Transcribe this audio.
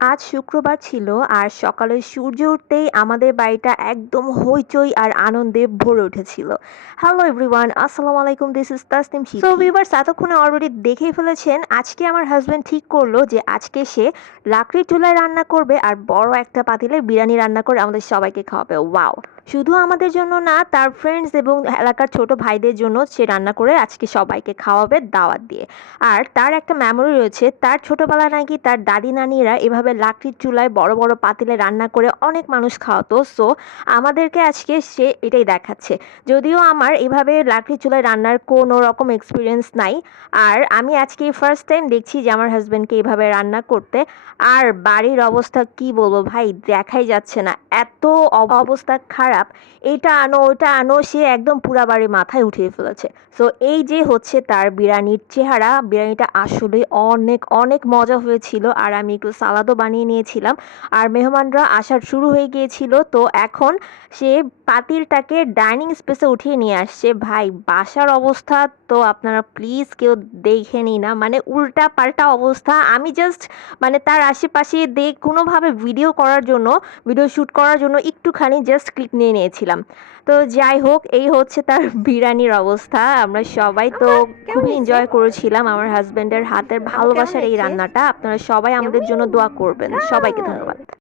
আজ শুক্রবার ছিল আর সকালে সূর্য উঠতেই আমাদের বাড়িটা একদম হইচই আর আনন্দে ভরে উঠেছিল। হ্যালো এভরিওয়ান, আসসালামু আলাইকুম, this is Tasnim Shithi. So viewers, এতক্ষণে অলরেডি দেখেই ফেলেছেন আজকে আমার হাজব্যান্ড ঠিক করলো যে আজকে সে লাকড়ির চুলায় রান্না করবে আর বড় একটা পাতিলে বিরিয়ানি রান্না করে আমাদের সবাইকে খাওয়াবে। ওয়াও! শুধু আমাদের জন্য না, তার ফ্রেন্ডস এবং এলাকার ছোট ভাইদের জন্য সে রান্না করে আজকে সবাইকে খাওয়াবে দাওয়াত দিয়ে। আর তার একটা মেমোরি রয়েছে, তার ছোটবেলায় নাকি তার দাদি নানিরা এভাবে লাকড়ির চুলায় বড় বড় পাতিলে রান্না করে অনেক মানুষ খাওয়াতো। সো আমাদেরকে আজকে সে এটাই দেখাচ্ছে। যদিও আমার এভাবে লাকড়ির চুলায় রান্নার কোনো রকম এক্সপিরিয়েন্স নাই, আর আমি আজকে ফার্স্ট টাইম দেখছি যে আমার হাজব্যান্ডকে এভাবে রান্না করতে। আর বাড়ির অবস্থা কি বলবো ভাই, দেখাই যাচ্ছে না, এত অবস্থা খারাপ। এটা আনো ওটা আনো, সে একদম পুরা বাড়ি মাথায় উঠিয়ে ফেলেছে। সো এই যে হচ্ছে তার বিরিয়ানির চেহারা। বিরিয়ানিটা আসলে অনেক অনেক মজা হয়েছিল, আর আমি একটু সালাদও বানিয়ে নিয়েছিলাম। আর মেহমানরা আসা শুরু হয়ে গিয়েছিল, তো এখন সে পাতিলটাকে ডাইনিং স্পেসে উঠিয়ে নিয়ে আসছে। ভাই, বাসার অবস্থা তো আপনারা প্লিজ কেউ দেখে নিই না, মানে উল্টা পাল্টা অবস্থা। আমি জাস্ট মানে তার আশেপাশে কোনোভাবে ভিডিও শ্যুট করার জন্য একটুখানি জাস্ট ক্লিক নিয়ে নিয়েছিলাম। তো যাই হোক, এই হচ্ছে তার বিরিয়ানির অবস্থা। আমরা সবাই তো আমার কেমন খুবই হয়েছে? এনজয় করেছিলাম আমার হাজবেন্ডের হাতের আমার কেমন ভালোবাসার এই হয়েছে? রান্নাটা। আপনারা সবাই আমাদের ইয়াম্মি! জন্য দোয়া করবেন। সবাইকে ওয়াও! ধন্যবাদ।